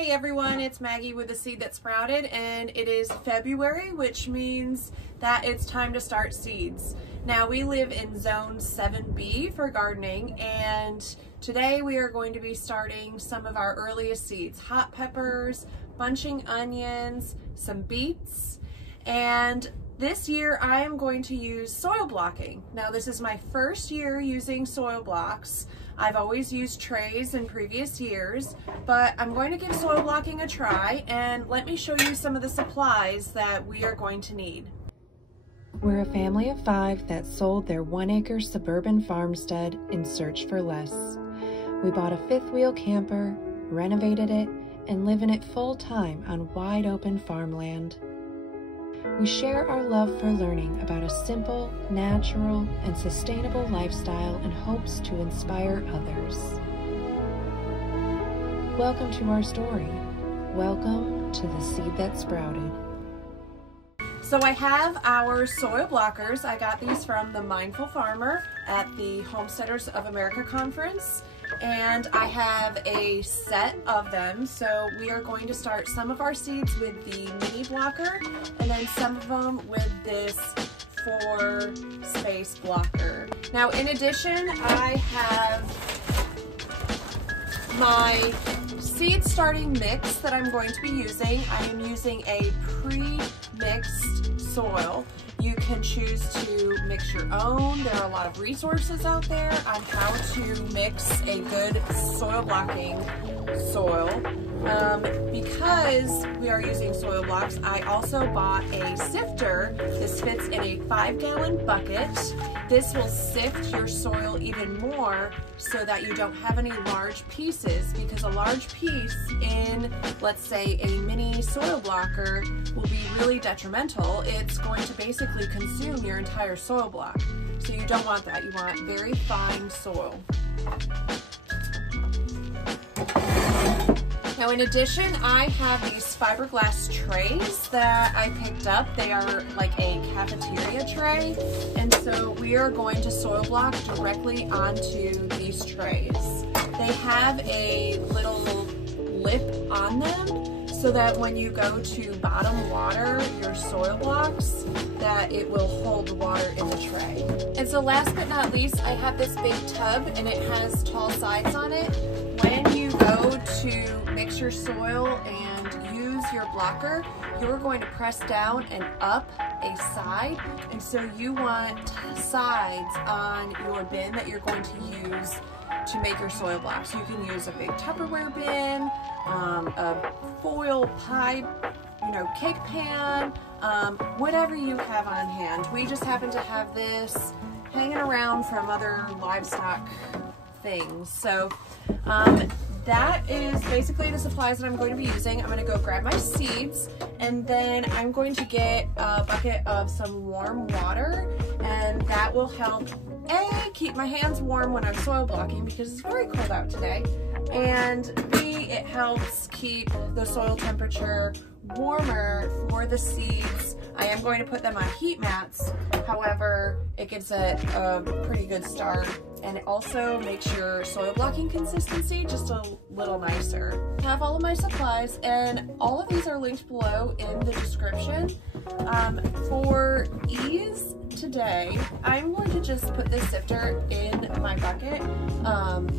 Hey everyone, it's Maggie with The Seed That Sprouted, and it is February, which means that it's time to start seeds. Now we live in zone 7B for gardening, and today we are going to be starting some of our earliest seeds: hot peppers, bunching onions, some beets, and this year I am going to use soil blocking. Now this is my first year using soil blocks. I've always used trays in previous years, but I'm going to give soil blocking a try, and let me show you some of the supplies that we are going to need. We're a family of 5 that sold their 1-acre suburban farmstead in search for less. We bought a 5th-wheel camper, renovated it, and live in it full-time on wide-open farmland. We share our love for learning about a simple, natural, and sustainable lifestyle in hopes to inspire others. Welcome to our story. Welcome to The Seed That Sprouted. So I have our soil blockers. I got these from the Mindful Farmer at the Homesteaders of America conference, and I have a set of them. So we are going to start some of our seeds with the mini blocker, and then some of them with this 4-space blocker. Now in addition, I have my seed starting mix that I'm going to be using. I am using a pre-mixed soil. You can choose to mix your own. There are a lot of resources out there on how to mix a good soil blocking soil. Because we are using soil blocks, I also bought a sifter. This fits in a 5-gallon bucket. This will sift your soil even more so that you don't have any large pieces, because a large piece in, let's say, a mini soil blocker will be really detrimental. It's going to basically consume your entire soil block. So you don't want that. You want very fine soil. Now in addition, I have these fiberglass trays that I picked up. They are like a cafeteria tray, and so we are going to soil block directly onto these trays. They have a little lip on them so that when you go to bottom water your soil blocks, that it will hold the water in the tray. And so last but not least, I have this big tub, and it has tall sides on it. When you go to mix your soil and use your blocker, you're going to press down and up a side, and so you want sides on your bin that you're going to use to make your soil blocks. You can use a big Tupperware bin, a foil pie, cake pan, whatever you have on hand. We just happen to have this hanging around from other livestock things. So that is basically the supplies that I'm going to be using. I'm going to go grab my seeds, and then I'm going to get a bucket of some warm water, and that will help keep my hands warm when I'm soil blocking, because it's very cold out today, and B, it helps keep the soil temperature warmer for the seeds. I am going to put them on heat mats, however, it gives it a pretty good start, and it also makes your soil blocking consistency just a little nicer. I have all of my supplies, and all of these are linked below in the description. For ease today, I'm going to just put this sifter in my bucket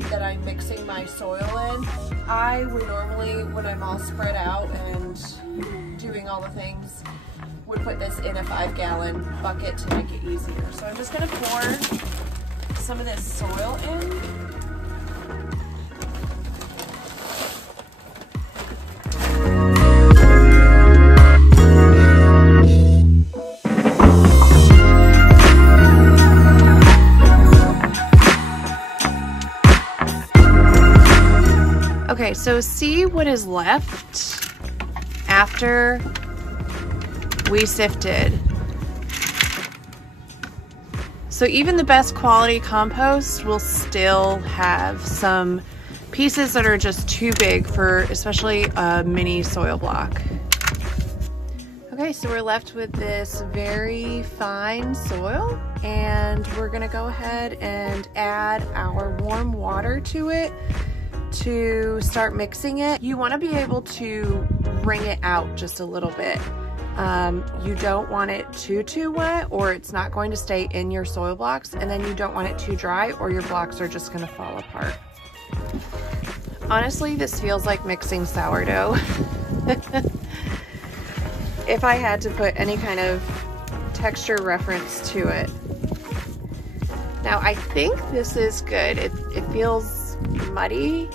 that I'm mixing my soil in. I would normally, when I'm all spread out and doing all the things, would put this in a 5-gallon bucket to make it easier. So I'm just going to pour some of this soil in. Okay, so see what is left after we sifted. So even the best quality compost will still have some pieces that are just too big for especially a mini soil block. Okay, so we're left with this very fine soil, and we're gonna go ahead and add our warm water to it to start mixing it, you want to be able to wring it out just a little bit. You don't want it too wet, or it's not going to stay in your soil blocks, and then you don't want it too dry, or your blocks are just going to fall apart. Honestly, this feels like mixing sourdough. If I had to put any kind of texture reference to it. Now, I think this is good. It feels muddy.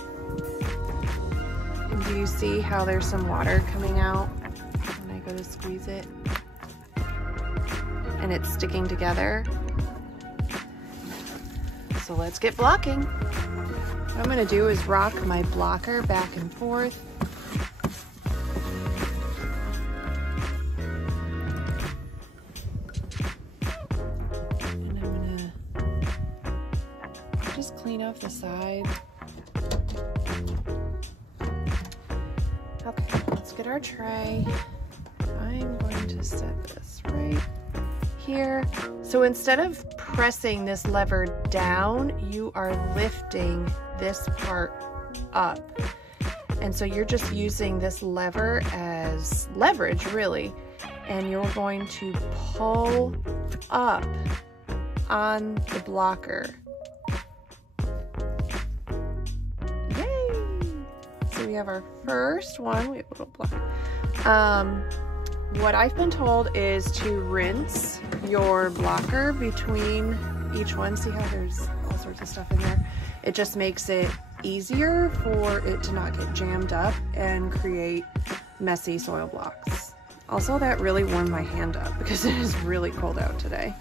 And do you see how there's some water coming out when I go to squeeze it? And it's sticking together. So let's get blocking. What I'm gonna do is rock my blocker back and forth. And I'm gonna just clean off the side. Okay, let's get our tray. I'm going to set this right here. So instead of pressing this lever down, you are lifting this part up. And so you're just using this lever as leverage, really. And you're going to pull up on the blocker. Yay! So we have our first one. We have a little block. What I've been told is to rinse your blocker between each one. See how there's all sorts of stuff in there? It just makes it easier for it to not get jammed up and create messy soil blocks. Also, that really warmed my hand up because it is really cold out today.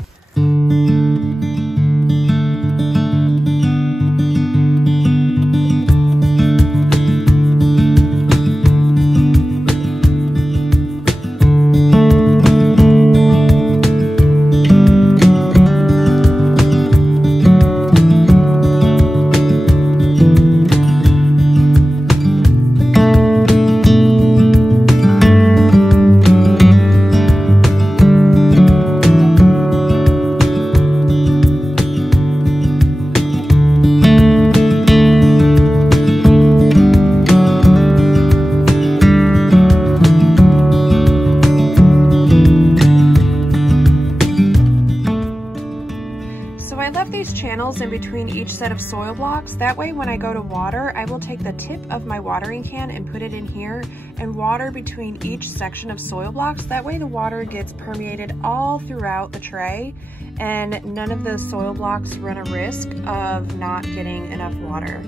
Channels in between each set of soil blocks. That way when I go to water, I will take the tip of my watering can and put it in here and water between each section of soil blocks. That way the water gets permeated all throughout the tray and none of the soil blocks run a risk of not getting enough water.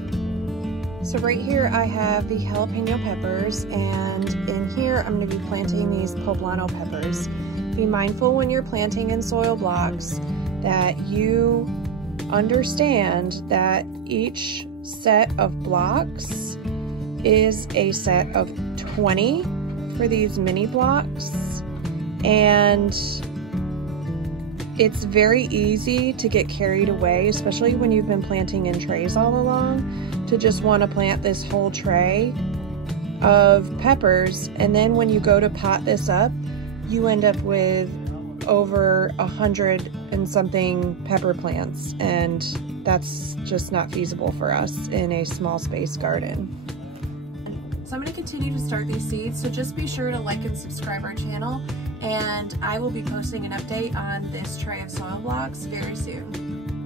So right here I have the jalapeno peppers, and in here I'm going to be planting these poblano peppers. Be mindful when you're planting in soil blocks that you understand that each set of blocks is a set of 20 for these mini blocks, and it's very easy to get carried away, especially when you've been planting in trays all along, to just want to plant this whole tray of peppers, and then when you go to pot this up, you end up with over 100 and something pepper plants, and that's just not feasible for us in a small space garden. So I'm going to continue to start these seeds, so just be sure to like and subscribe our channel, and I will be posting an update on this tray of soil blocks very soon.